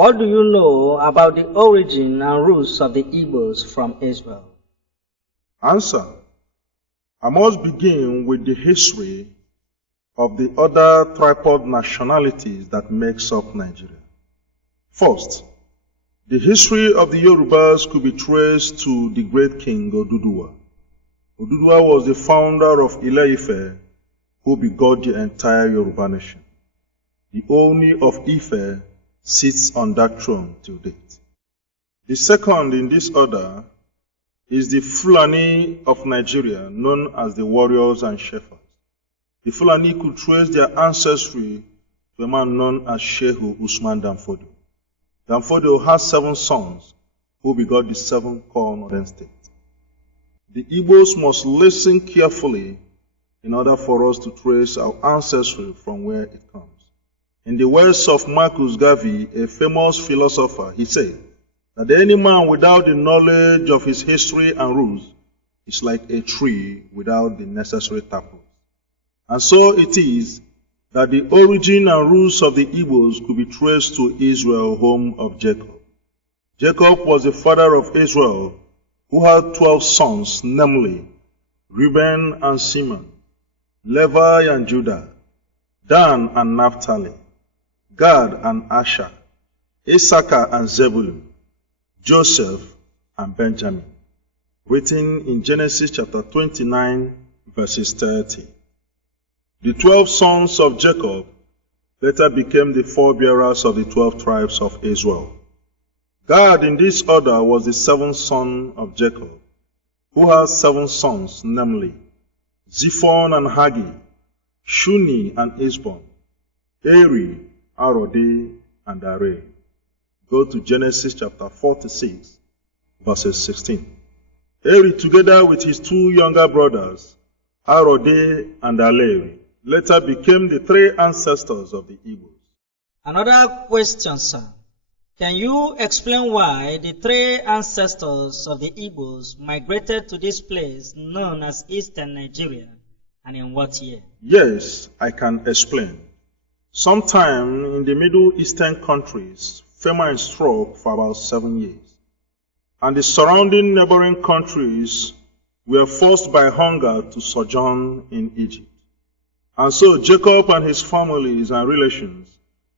What do you know about the origin and roots of the Igbos from Israel? Answer. I must begin with the history of the other tripod nationalities that makes up Nigeria. First, the history of the Yorubas could be traced to the great king Oduduwa. Oduduwa was the founder of Ile-Ife, who begot the entire Yoruba nation. The Oni of Ife sits on that throne till date. The second in this order is the Fulani of Nigeria, known as the warriors and shepherds. The Fulani could trace their ancestry to a man known as Shehu Usman Danfodio. Danfodio has 7 sons who begot the 7 core northern states. The Igbos must listen carefully in order for us to trace our ancestry from where it comes. In the words of Marcus Garvey, a famous philosopher, he said that any man without the knowledge of his history and roots is like a tree without the necessary taproot. And so it is that the origin and roots of the Igbos could be traced to Israel, home of Jacob. Jacob was the father of Israel, who had 12 sons, namely Reuben and Simeon, Levi and Judah, Dan and Naphtali, Gad and Asher, Issachar and Zebulun, Joseph and Benjamin, written in Genesis chapter 29, verses 30. The 12 sons of Jacob later became the forebearers of the 12 tribes of Israel. Gad in this order was the 7th son of Jacob, who has 7 sons, namely Ziphon and Hagi, Shuni and Isbon, Eri, Arodi, and Areh. Go to Genesis chapter 46, verses 16. Eri, together with his 2 younger brothers, Arodi and Aleri, later became the 3 ancestors of the Igbos. Another question, sir. Can you explain why the 3 ancestors of the Igbos migrated to this place known as Eastern Nigeria, and in what year? Yes, I can explain. Sometime in the Middle Eastern countries, famine struck for about 7 years, and the surrounding neighboring countries were forced by hunger to sojourn in Egypt. And so Jacob and his families and relations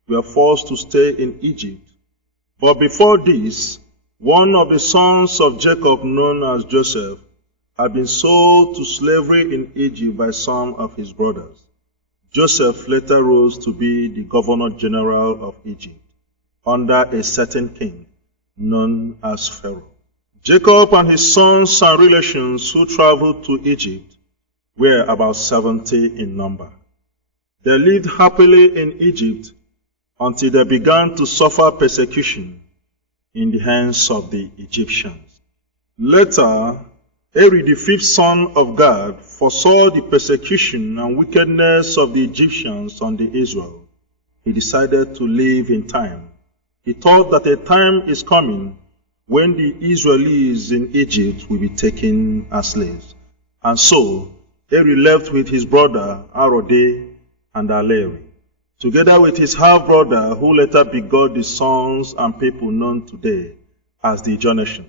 were forced to stay in Egypt. But before this, one of the sons of Jacob, known as Joseph, had been sold to slavery in Egypt by some of his brothers. Joseph later rose to be the governor general of Egypt under a certain king known as Pharaoh. Jacob and his sons and relations who traveled to Egypt were about 70 in number. They lived happily in Egypt until they began to suffer persecution in the hands of the Egyptians. Later, Eri, the 5th son of Gad, foresaw the persecution and wickedness of the Egyptians on the Israel. He decided to live in time. He thought that a time is coming when the Israelis in Egypt will be taken as slaves. And so, Eri left with his brother Arode and Aleri, together with his half-brother who later begot the sons and people known today as the Ijaw nation.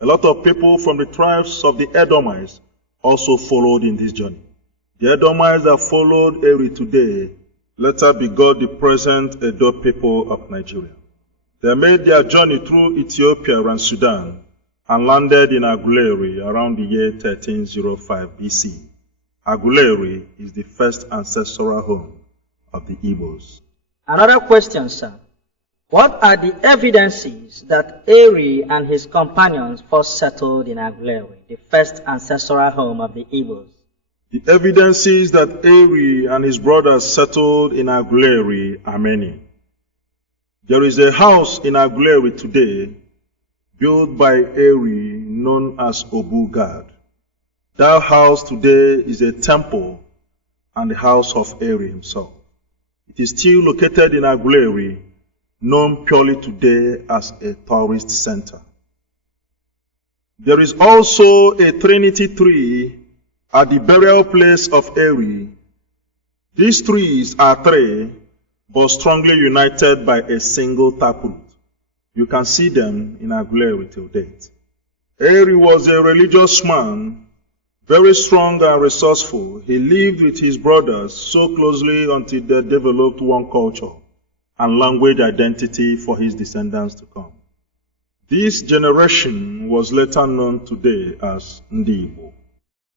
A lot of people from the tribes of the Edomites also followed in this journey. The Edomites that followed Eri today later begot the present Edo people of Nigeria. They made their journey through Ethiopia and Sudan and landed in Aguleri around the year 1305 BC. Aguleri is the first ancestral home of the Igbos. Another question, sir. What are the evidences that Eri and his companions first settled in Aguleri, the first ancestral home of the Igbos? The evidences that Eri and his brothers settled in Aguleri are many. There is a house in Aguleri today built by Eri known as Obu Gad. That house today is a temple and the house of Eri himself. It is still located in Aguleri, known purely today as a tourist center. There is also a Trinity tree at the burial place of Eri. These trees are 3, but strongly united by a single taproot. You can see them in Aguleri till date. Eri was a religious man, very strong and resourceful. He lived with his brothers so closely until they developed one culture and language identity for his descendants to come. This generation was later known today as Ndi Igbo.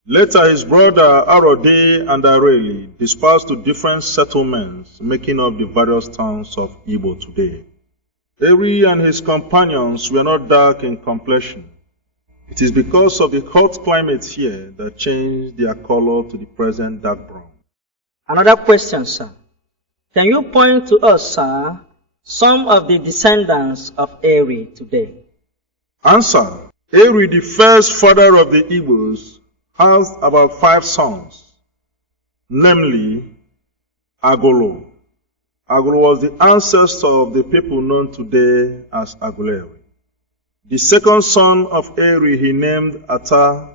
Later, his brother Arode and Areli dispersed to different settlements, making up the various towns of Igbo today. Eri and his companions were not dark in complexion. It is because of the hot climate here that changed their color to the present dark brown. Another question, sir. Can you point to us, sir, some of the descendants of Eri today? Answer. Eri, the first father of the Igbos, has about 5 sons, namely Agolo. Agolo was the ancestor of the people known today as Aguleri. The second son of Eri he named Ata.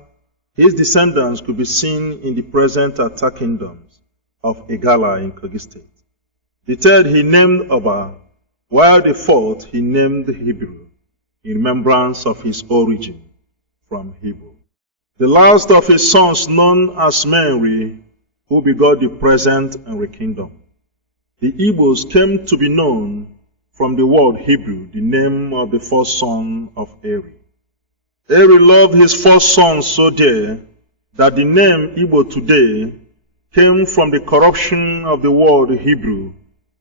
His descendants could be seen in the present Ata kingdoms of Igala in Kogi State. The third he named Oba, while the fourth he named Hebrew, in remembrance of his origin from Hebrew. The last of his sons known as Menri, who begot the present Enri kingdom. The Igbos came to be known from the word Hebrew, the name of the first son of Eri. Eri loved his first son so dear that the name Igbo today came from the corruption of the word Hebrew,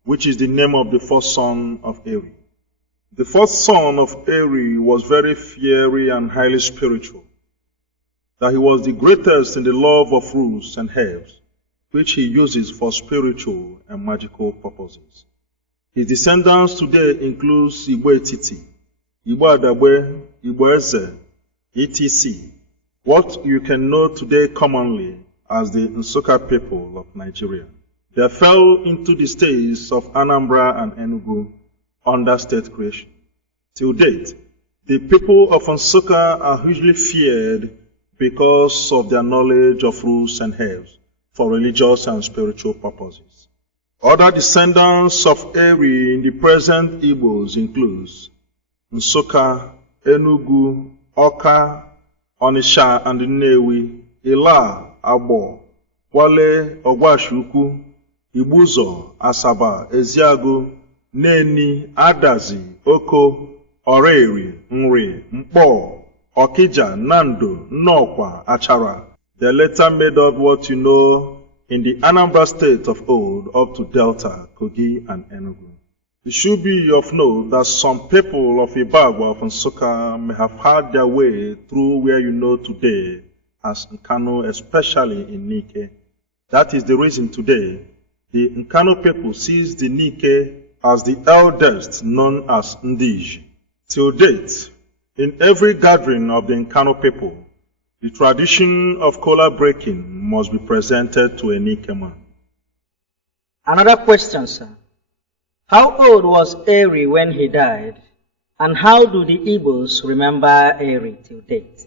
which is the name of the first son of Eri. The first son of Eri was very fiery and highly spiritual, that he was the greatest in the love of roots and herbs, which he uses for spiritual and magical purposes. His descendants today include Igbo Etiti, Igbo Adagbe, Igbo Eze, etc., what you can know today commonly as the Nsukka people of Nigeria. They fell into the states of Anambra and Enugu under state creation. Till date, the people of Nsukka are hugely feared because of their knowledge of roots and herbs for religious and spiritual purposes. Other descendants of Eri in the present Igbos include Nsukka, Enugu, Oka, Onisha and Nnewi, Ila, Abo, Wale, Ogwashukwu, Ibuzo, Asaba, Eziagu, Neni, Adazi, Oko, Oreri, Nri, Mpo, Okija, Nando, Nnokwa, Achara. They later made up what you know in the Anambra state of old up to Delta, Kogi, and Enugu. It should be of note that some people of Ibagwa of Nsukka may have had their way through where you know today as Nkano, especially in Nike. That is the reason today the Nkano people sees the Nike as the eldest, known as Ndiji. Till date, in every gathering of the Nkano people, the tradition of kola breaking must be presented to a Nike man. Another question, sir. How old was Eri when he died, and how do the Igbos remember Eri till date?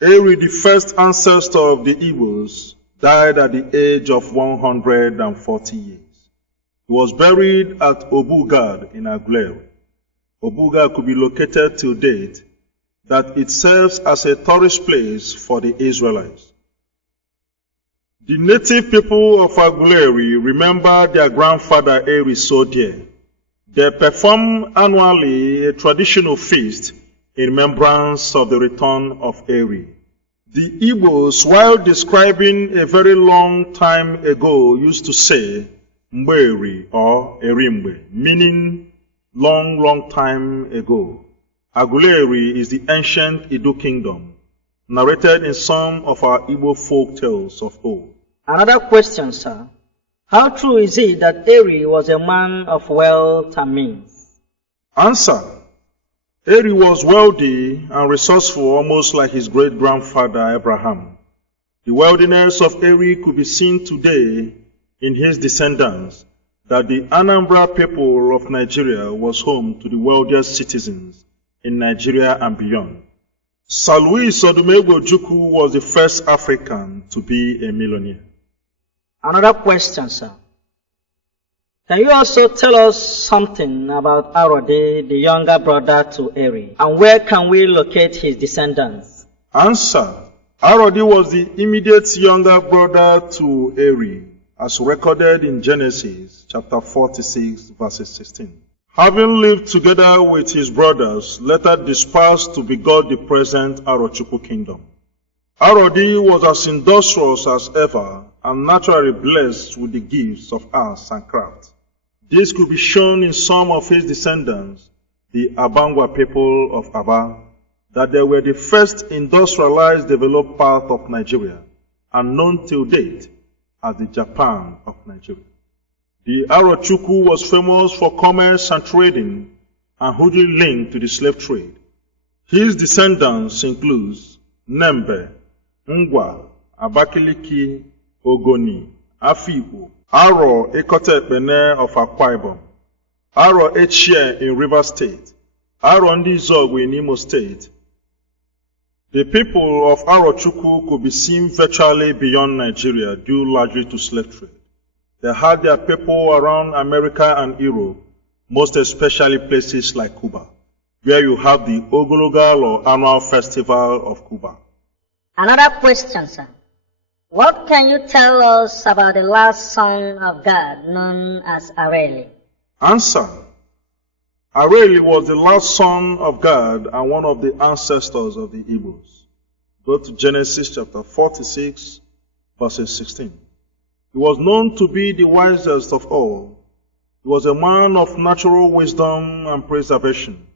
Eri, the first ancestor of the Igbos, died at the age of 140 years. He was buried at Obugad in Aguleri. Obugad could be located till date, that it serves as a tourist place for the Israelites. The native people of Aguleri remember their grandfather Eri so dear. They perform annually a traditional feast in remembrance of the return of Eri. The Igbos, while describing a very long time ago, used to say Mberi or Erimbe, meaning long time ago. Aguleri is the ancient Edo kingdom, narrated in some of our Igbo folk tales of old. Another question, sir. How true is it that Eri was a man of wealth and means? Answer. Eri was wealthy and resourceful, almost like his great-grandfather Abraham. The wealthiness of Eri could be seen today in his descendants, that the Anambra people of Nigeria was home to the wealthiest citizens in Nigeria and beyond. Sir Louis Odumegwu Ojukwu was the first African to be a millionaire. Another question, sir. Can you also tell us something about Arodi, the younger brother to Eri, and where can we locate his descendants? Answer. Arodi was the immediate younger brother to Eri, as recorded in Genesis chapter 46, verses 16. Having lived together with his brothers, later dispersed to begot the present Arochukwu kingdom. Arodi was as industrious as ever and naturally blessed with the gifts of arts and craft. This could be shown in some of his descendants, the Abangwa people of Aba, that they were the first industrialized developed part of Nigeria and known till date as the Japan of Nigeria. The Arochukwu was famous for commerce and trading and hugely linked to the slave trade. His descendants include Nembe, Ngwa, Abakiliki, Ogoni, Afibo, Aro Ekotekpene of Akwa Ibom, Aro Echie in Rivers State, Aro Ndizogwe in Imo State. The people of Arochukwu could be seen virtually beyond Nigeria due largely to slave trade. They had their people around America and Europe, most especially places like Cuba, where you have the Ogologal or annual festival of Cuba. Another question, sir. What can you tell us about the last son of God known as Areli? Answer. Areli was the last son of God and one of the ancestors of the Igbos. Go to Genesis chapter 46, verses 16. He was known to be the wisest of all. He was a man of natural wisdom and preservation.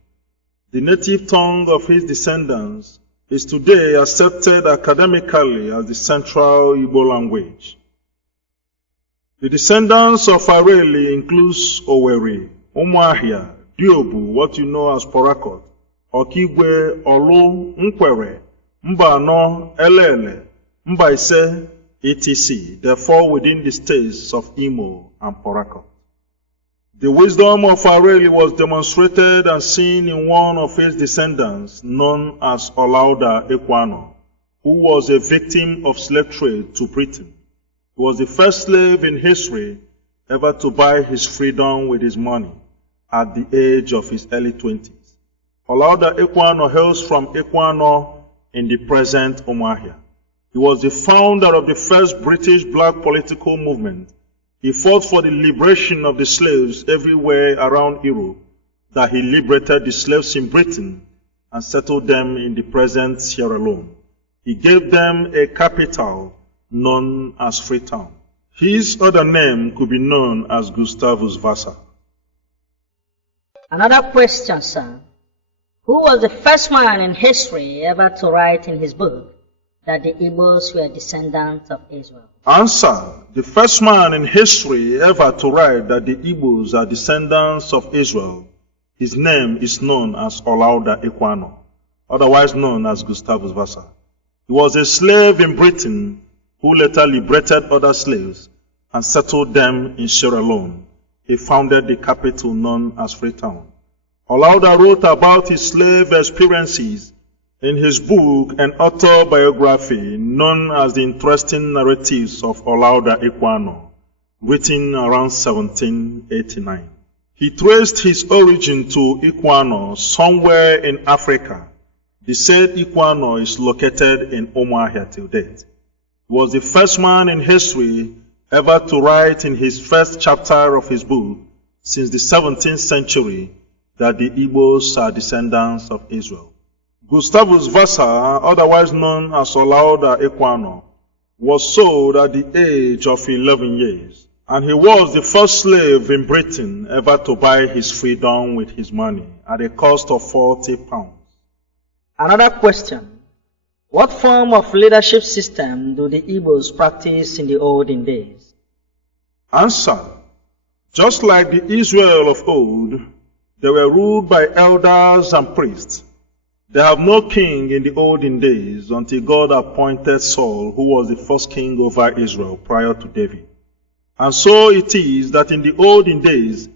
The native tongue of his descendants is today accepted academically as the central Igbo language. The descendants of Areli includes Oweri, Umuahia, Diobu, what you know as Porakot, Okigwe, Olu, Nkwere, Mbano, Elele, Mbaise, etc. Therefore within the states of Imo and Porakot. The wisdom of Areli was demonstrated and seen in one of his descendants known as Olauda Ekwano, who was a victim of slave trade to Britain. He was the first slave in history ever to buy his freedom with his money at the age of his early 20s. Olauda Ekwano hails from Ekwano in the present Umuahia. He was the founder of the first British black political movement. He fought for the liberation of the slaves everywhere around Europe, that he liberated the slaves in Britain and settled them in the present Sierra Leone. He gave them a capital known as Freetown. His other name could be known as Gustavus Vassa. Another question, sir. Who was the first man in history ever to write in his book that the Igbos were descendants of Israel? Answer. The first man in history ever to write that the Igbos are descendants of Israel, his name is known as Olauda Ekwano, otherwise known as Gustavus Vassa. He was a slave in Britain who later liberated other slaves and settled them in Sierra Leone. He founded the capital known as Freetown. Olauda wrote about his slave experiences in his book and autobiography known as The Interesting Narratives of Olauda Ekwano, written around 1789. He traced his origin to Ekwano somewhere in Africa. The said Ekwano is located in Umuahia till date. He was the first man in history ever to write in his first chapter of his book since the 17th century that the Igbos are descendants of Israel. Gustavus Vassa, otherwise known as Olauda Ekwano, was sold at the age of 11 years, and he was the first slave in Britain ever to buy his freedom with his money at a cost of 40 pounds. Another question. What form of leadership system do the Igbos practice in the olden days? Answer. Just like the Israel of old, they were ruled by elders and priests. They have no king in the olden days until God appointed Saul, who was the first king over Israel prior to David. And so it is that in the olden days,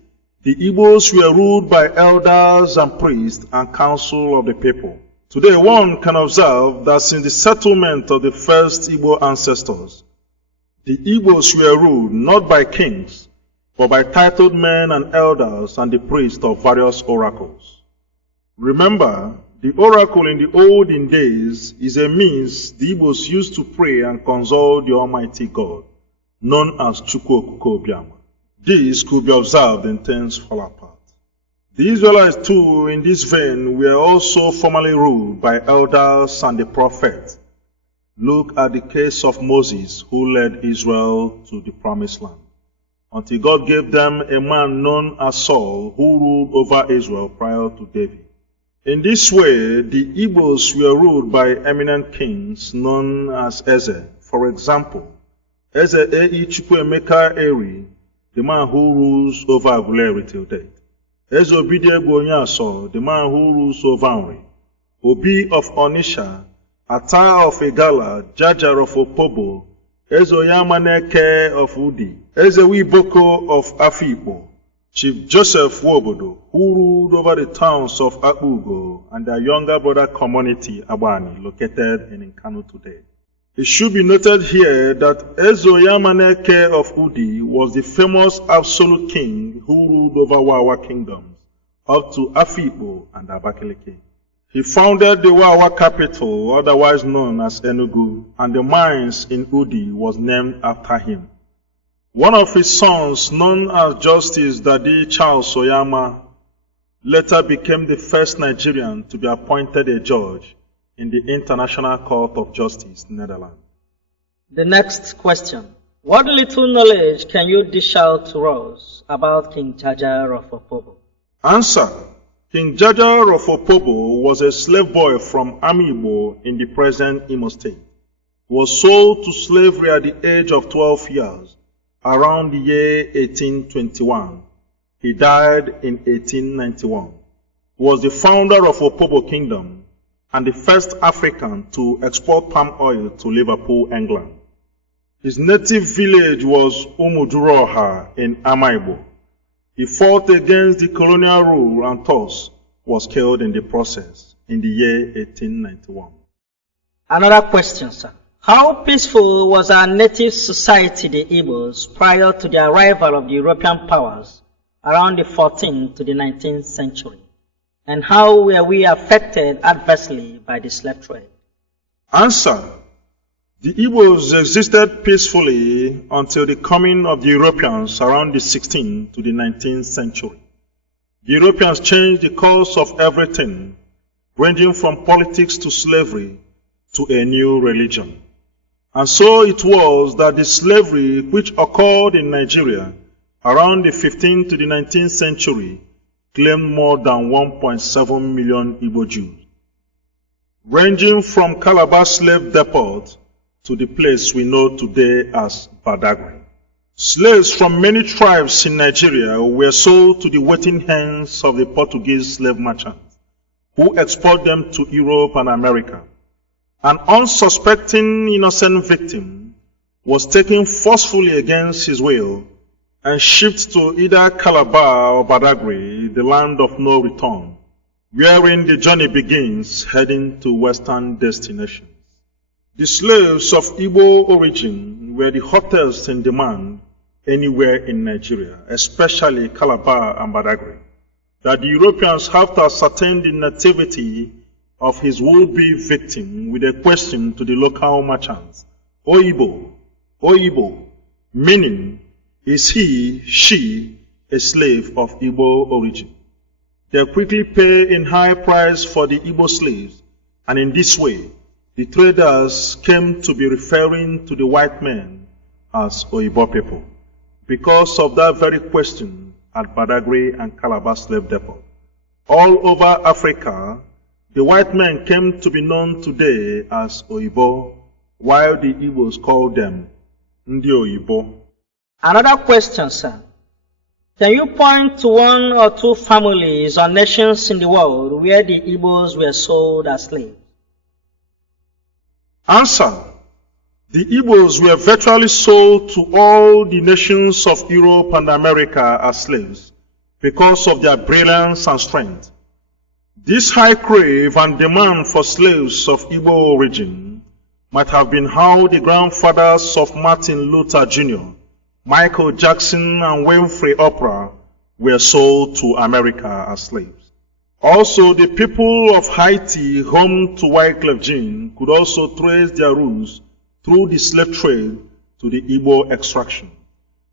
the Igbos were ruled by elders and priests and council of the people. Today, one can observe that since the settlement of the first Igbo ancestors, the Igbos were ruled not by kings, but by titled men and elders and the priests of various oracles. Remember, the oracle in the olden days is a means the Igbos used to pray and consult the Almighty God, known as Chukwu Okuko Obiama. This could be observed in things fall apart. The Israelites too, in this vein, were also formerly ruled by elders and the prophet. Look at the case of Moses, who led Israel to the promised land, until God gave them a man known as Saul, who ruled over Israel prior to David. In this way, the Igbos were ruled by eminent kings known as Eze. For example, Eze E. Chukwuemeka Eri, the man who rules over Aguleri till date. Eze Obidie Onyaso, the man who rules over Nri. Obi of Onisha, Ata of Igala, Jajar of Opobo, Eze Oyamaneke of Udi, Eze Wiboko of Afikpo, Chief Joseph Wobodo, who ruled over the towns of Akbugo and their younger brother community, Abani, located in Nkanu today. It should be noted here that Eze Oyamaneke of Udi was the famous absolute king who ruled over Wawa kingdoms, up to Afikpo and Abakaliki. He founded the Wawa capital, otherwise known as Enugu, and the mines in Udi was named after him. One of his sons, known as Justice Dadi Charles Oyama, later became the first Nigerian to be appointed a judge in the International Court of Justice, Netherlands. The next question. What little knowledge can you dish out to us about King Jaja of Opobo? Answer. King Jaja of Opobo was a slave boy from Amibo in the present Imo State. He was sold to slavery at the age of 12 years, around the year 1821. He died in 1891. He was the founder of Opobo Kingdom and the first African to export palm oil to Liverpool, England. His native village was Umuduroha in Amaibo. He fought against the colonial rule and thus was killed in the process in the year 1891. Another question, sir. How peaceful was our native society, the Igbos, prior to the arrival of the European powers around the 14th to the 19th century? And how were we affected adversely by the slave trade? Answer. The Igbos existed peacefully until the coming of the Europeans around the 16th to the 19th century. The Europeans changed the course of everything, ranging from politics to slavery to a new religion. And so it was that the slavery which occurred in Nigeria around the 15th to the 19th century claimed more than 1.7 million Igbo Jews, ranging from Calabar slave depot to the place we know today as Badagry. Slaves from many tribes in Nigeria were sold to the waiting hands of the Portuguese slave merchants, who export them to Europe and America. An unsuspecting innocent victim was taken forcefully against his will and shipped to either Calabar or Badagry, the land of no return, wherein the journey begins heading to western destinations. The slaves of Igbo origin were the hottest in demand anywhere in Nigeria, especially Calabar and Badagry, that the Europeans have to ascertain the nativity of his would-be victim with a question to the local merchants, Oyibo, Oyibo, meaning, is he, she, a slave of Igbo origin? They quickly pay in high price for the Igbo slaves, and in this way, the traders came to be referring to the white men as Oyibo people, because of that very question at Badagry and Calabar slave depot. All over Africa, the white men came to be known today as Oyibo, while the Igbos called them Ndi Oyibo. Another question, sir. Can you point to one or two families or nations in the world where the Igbos were sold as slaves? Answer. The Igbos were virtually sold to all the nations of Europe and America as slaves because of their brilliance and strength. This high crave and demand for slaves of Igbo origin might have been how the grandfathers of Martin Luther Jr. Michael Jackson and Winfrey Oprah were sold to America as slaves. Also, the people of Haiti, home to Wyclef Jean, could also trace their roots through the slave trade to the Igbo extraction.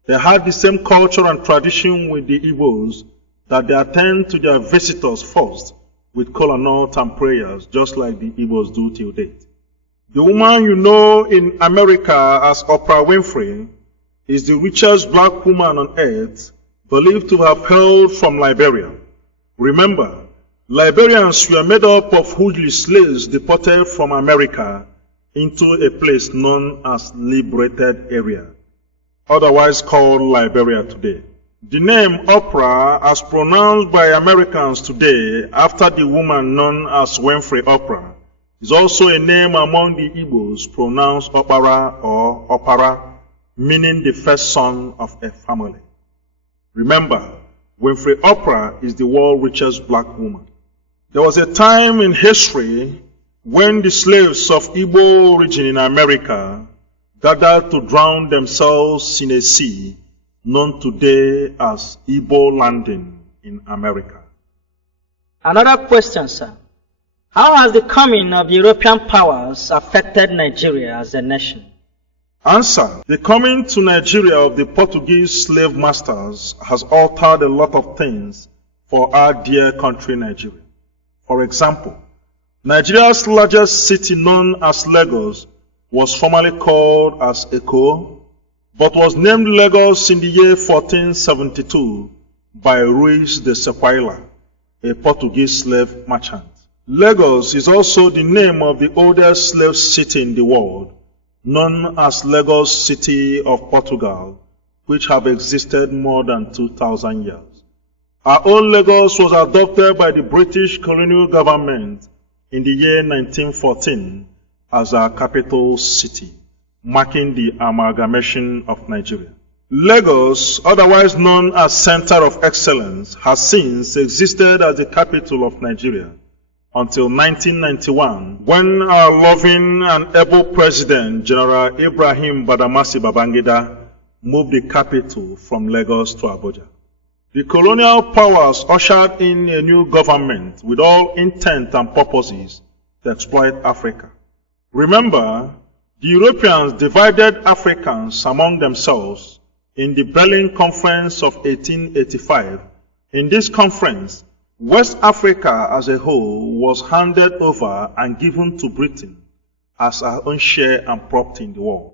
They had the same culture and tradition with the Igbos that they attend to their visitors first with kola nut and prayers, just like the Igbos do till date. The woman you know in America as Oprah Winfrey is the richest black woman on earth, believed to have hailed from Liberia. Remember, Liberians were made up of hugely slaves deported from America into a place known as Liberated Area, otherwise called Liberia today. The name Oprah, as pronounced by Americans today after the woman known as Winfrey Oprah, is also a name among the Igbos pronounced Opara or Opara, meaning the first son of a family. Remember, Winfrey Oprah is the world's richest black woman. There was a time in history when the slaves of Igbo origin in America gathered to drown themselves in a sea known today as Igbo Land in America. Another question, sir. How has the coming of European powers affected Nigeria as a nation? Answer. The coming to Nigeria of the Portuguese slave masters has altered a lot of things for our dear country Nigeria. For example, Nigeria's largest city known as Lagos was formerly called as Eko, but was named Lagos in the year 1472 by Ruiz de Sequeira, a Portuguese slave merchant. Lagos is also the name of the oldest slave city in the world, known as Lagos City of Portugal, which have existed more than 2,000 years. Our own Lagos was adopted by the British colonial government in the year 1914 as our capital city, marking the amalgamation of Nigeria. Lagos, otherwise known as Center of Excellence, has since existed as the capital of Nigeria until 1991, when our loving and able President, General Ibrahim Badamasi Babangida, moved the capital from Lagos to Abuja. The colonial powers ushered in a new government with all intent and purposes to exploit Africa. Remember, the Europeans divided Africans among themselves in the Berlin Conference of 1885. In this conference, West Africa as a whole was handed over and given to Britain as our own share and property in the world.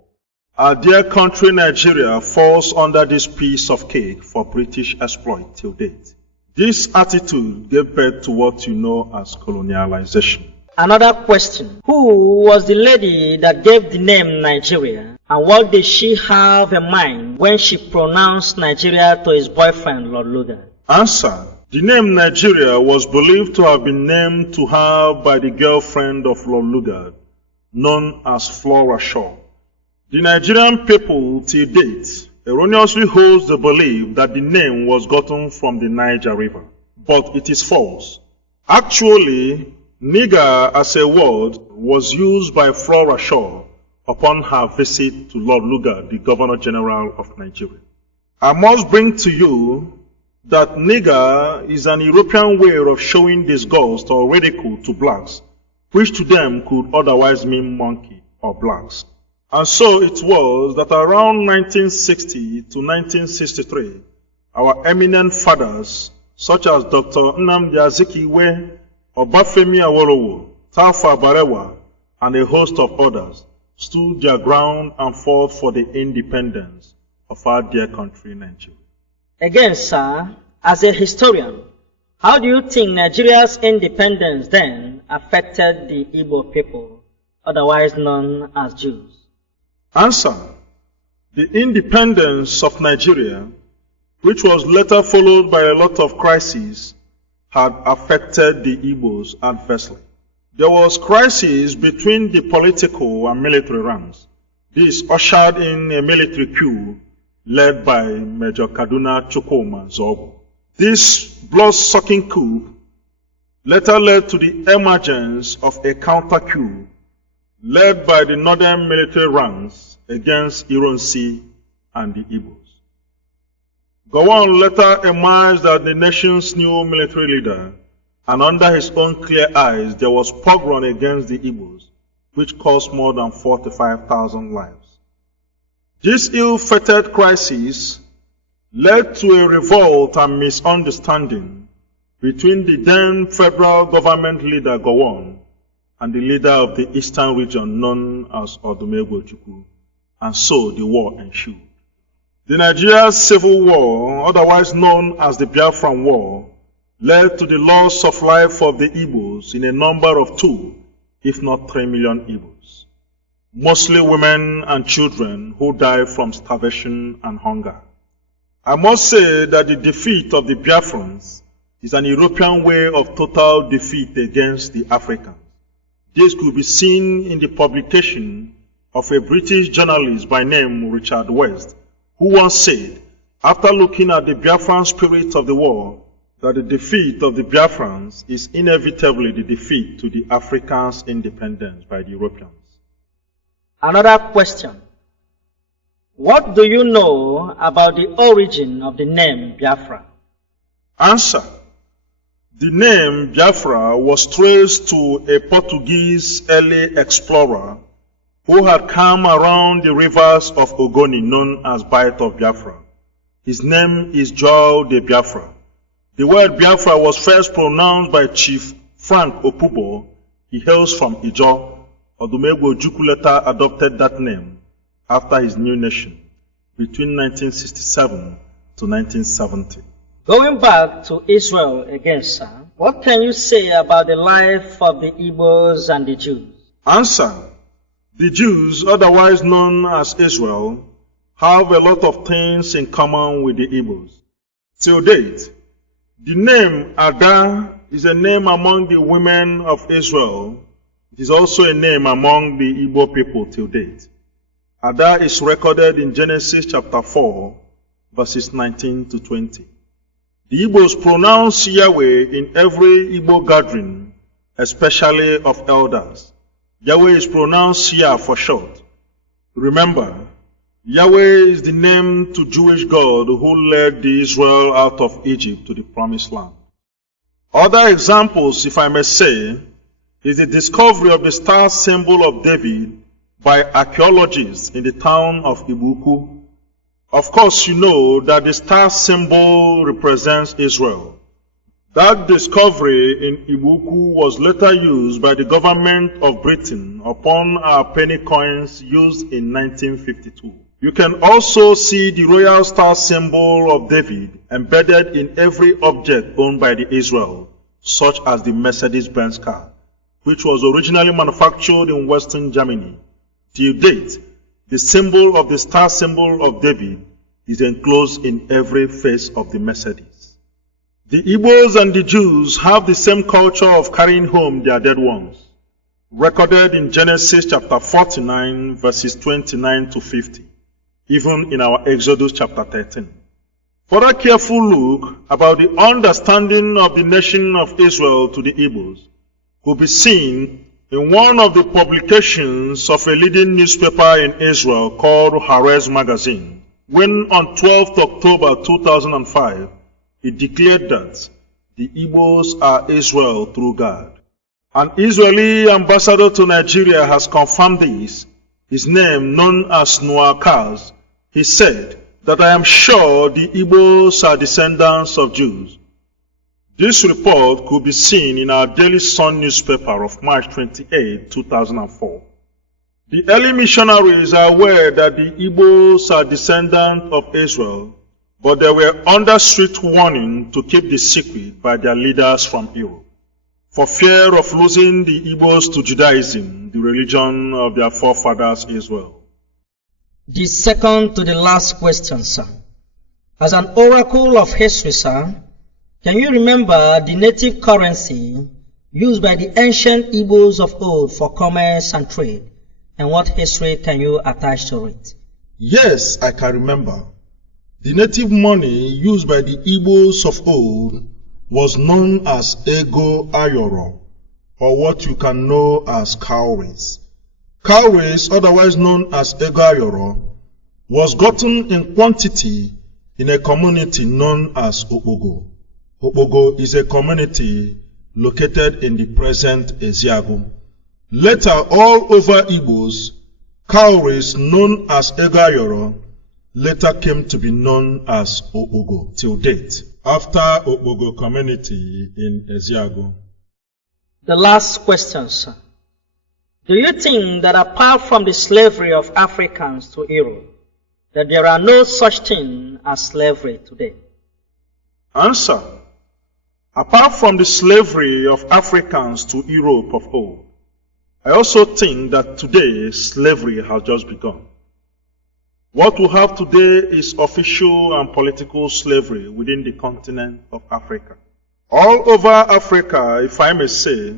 Our dear country Nigeria falls under this piece of cake for British exploit till date. This attitude gave birth to what you know as colonialization. Another question. Who was the lady that gave the name Nigeria, and what did she have in mind when she pronounced Nigeria to his boyfriend, Lord Lugard? Answer. The name Nigeria was believed to have been named to her by the girlfriend of Lord Lugard, known as Flora Shaw. The Nigerian people till date erroneously holds the belief that the name was gotten from the Niger River, but it is false. Actually, nigger as a word was used by Flora Shaw upon her visit to Lord Lugard, the Governor General of Nigeria. I must bring to you that nigger is an European way of showing disgust or ridicule to blacks, which to them could otherwise mean monkey or blacks. And so it was that around 1960 to 1963, our eminent fathers, such as Dr. Nnamdi Azikiwe, Obafemi Awolowo, Tafa Balewa, and a host of others, stood their ground and fought for the independence of our dear country, Nigeria. Again, sir, as a historian, how do you think Nigeria's independence then affected the Igbo people, otherwise known as Jews? Answer. The independence of Nigeria, which was later followed by a lot of crises, had affected the Igbos adversely. There was crisis between the political and military ranks. This ushered in a military coup led by Major Kaduna Chukwuma Zogu. This blood-sucking coup later led to the emergence of a counter-coup led by the northern military ranks against Ironsi and the Igbos. Gowon later emerged as the nation's new military leader, and under his own clear eyes there was pogrom against the Igbos, which cost more than 45,000 lives. This ill-fated crisis led to a revolt and misunderstanding between the then federal government leader Gowon and the leader of the eastern region known as Odumegwu, and so the war ensued. The Nigeria's Civil War, otherwise known as the Biafran War, led to the loss of life of the Igbos in a number of 2, if not 3 million Igbos, mostly women and children who died from starvation and hunger. I must say that the defeat of the Biafrans is an European way of total defeat against the Africans. This could be seen in the publication of a British journalist by name Richard West, who once said, after looking at the Biafran spirit of the war, that the defeat of the Biafrans is inevitably the defeat to the Africans' independence by the Europeans. Another question. What do you know about the origin of the name Biafra? Answer. The name Biafra was traced to a Portuguese early explorer who had come around the rivers of Ogoni known as Bight of Biafra. His name is Joao de Biafra. The word Biafra was first pronounced by Chief Frank Opubo. He hails from Ijo. Odumegwu later adopted that name after his new nation between 1967 to 1970. Going back to Israel again, sir, what can you say about the life of the Igbos and the Jews? Answer. The Jews, otherwise known as Israel, have a lot of things in common with the Igbos. Till date, the name Ada is a name among the women of Israel. It is also a name among the Igbo people till date. Ada is recorded in Genesis chapter 4, verses 19 to 20. The Igbos pronounce Yahweh in every Igbo gathering, especially of elders. Yahweh is pronounced Yah for short. Remember, Yahweh is the name to Jewish God who led the Israel out of Egypt to the promised land. Other examples, if I may say, is the discovery of the star symbol of David by archaeologists in the town of Ibuku. Of course, you know that the star symbol represents Israel. That discovery in Ibuku was later used by the government of Britain upon our penny coins used in 1952. You can also see the royal star symbol of David embedded in every object owned by the Israel, such as the Mercedes-Benz car, which was originally manufactured in Western Germany. Till date, the symbol of the star symbol of David is enclosed in every face of the Mercedes. The Igbos and the Jews have the same culture of carrying home their dead ones, recorded in Genesis chapter 49, verses 29 to 50, even in our Exodus chapter 13. For a careful look about the understanding of the nation of Israel to the Igbos could be seen in one of the publications of a leading newspaper in Israel called Haaretz magazine, when on 12th October 2005, it declared that the Igbos are Israel through God. An Israeli ambassador to Nigeria has confirmed this. His name, known as Noah Kaz, he said that I am sure the Igbos are descendants of Jews. This report could be seen in our Daily Sun newspaper of March 28, 2004. The early missionaries are aware that the Igbos are descendants of Israel, but they were under strict warning to keep the secret by their leaders from Europe, for fear of losing the Igbos to Judaism, the religion of their forefathers Israel. The second to the last question, sir. As an oracle of history, sir, can you remember the native currency used by the ancient Igbos of old for commerce and trade, and what history can you attach to it? Yes, I can remember. The native money used by the Igbos of old was known as Ego Ayoro, or what you can know as cowries. Cowries, otherwise known as Ego Ayoro, was gotten in quantity in a community known as Okpogo. Okpogo is a community located in the present Eziagu. Later, all over Igbos, cowries known as Egayoro later came to be known as Okpogo till date, after Okpogo community in Eziagu. The last question, sir. Do you think that apart from the slavery of Africans to Europe, that there are no such thing as slavery today? Answer. Apart from the slavery of Africans to Europe of old, I also think that today slavery has just begun. What we have today is official and political slavery within the continent of Africa. All over Africa, if I may say,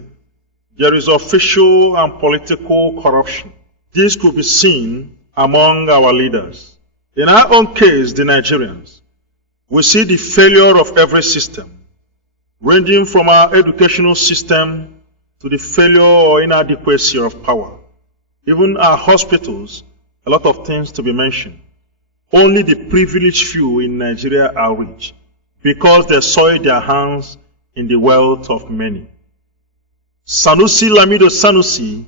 there is official and political corruption. This could be seen among our leaders. In our own case, the Nigerians, we see the failure of every system, ranging from our educational system to the failure or inadequacy of power. Even our hospitals, a lot of things to be mentioned. Only the privileged few in Nigeria are rich because they soiled their hands in the wealth of many. Sanusi Lamido Sanusi,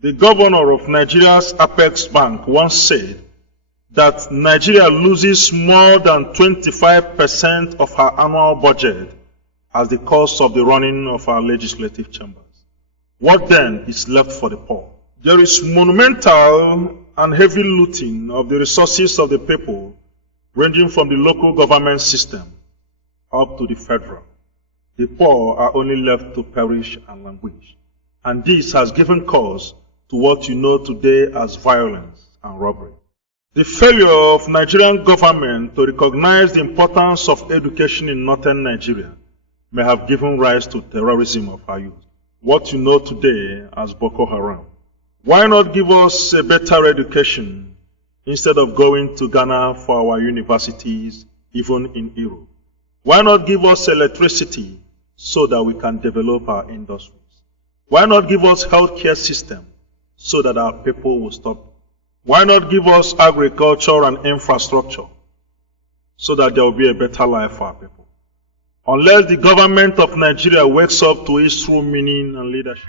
the governor of Nigeria's Apex Bank, once said that Nigeria loses more than 25% of her annual budget as the cost of the running of our legislative chambers. What then is left for the poor? There is monumental and heavy looting of the resources of the people, ranging from the local government system up to the federal. The poor are only left to perish and languish. And this has given cause to what you know today as violence and robbery. The failure of Nigerian government to recognize the importance of education in northern Nigeria may have given rise to terrorism of our youth, what you know today as Boko Haram. Why not give us a better education instead of going to Ghana for our universities, even in Europe? Why not give us electricity so that we can develop our industries? Why not give us healthcare system so that our people will stop? Why not give us agriculture and infrastructure so that there will be a better life for our people? Unless the government of Nigeria wakes up to its true meaning and leadership.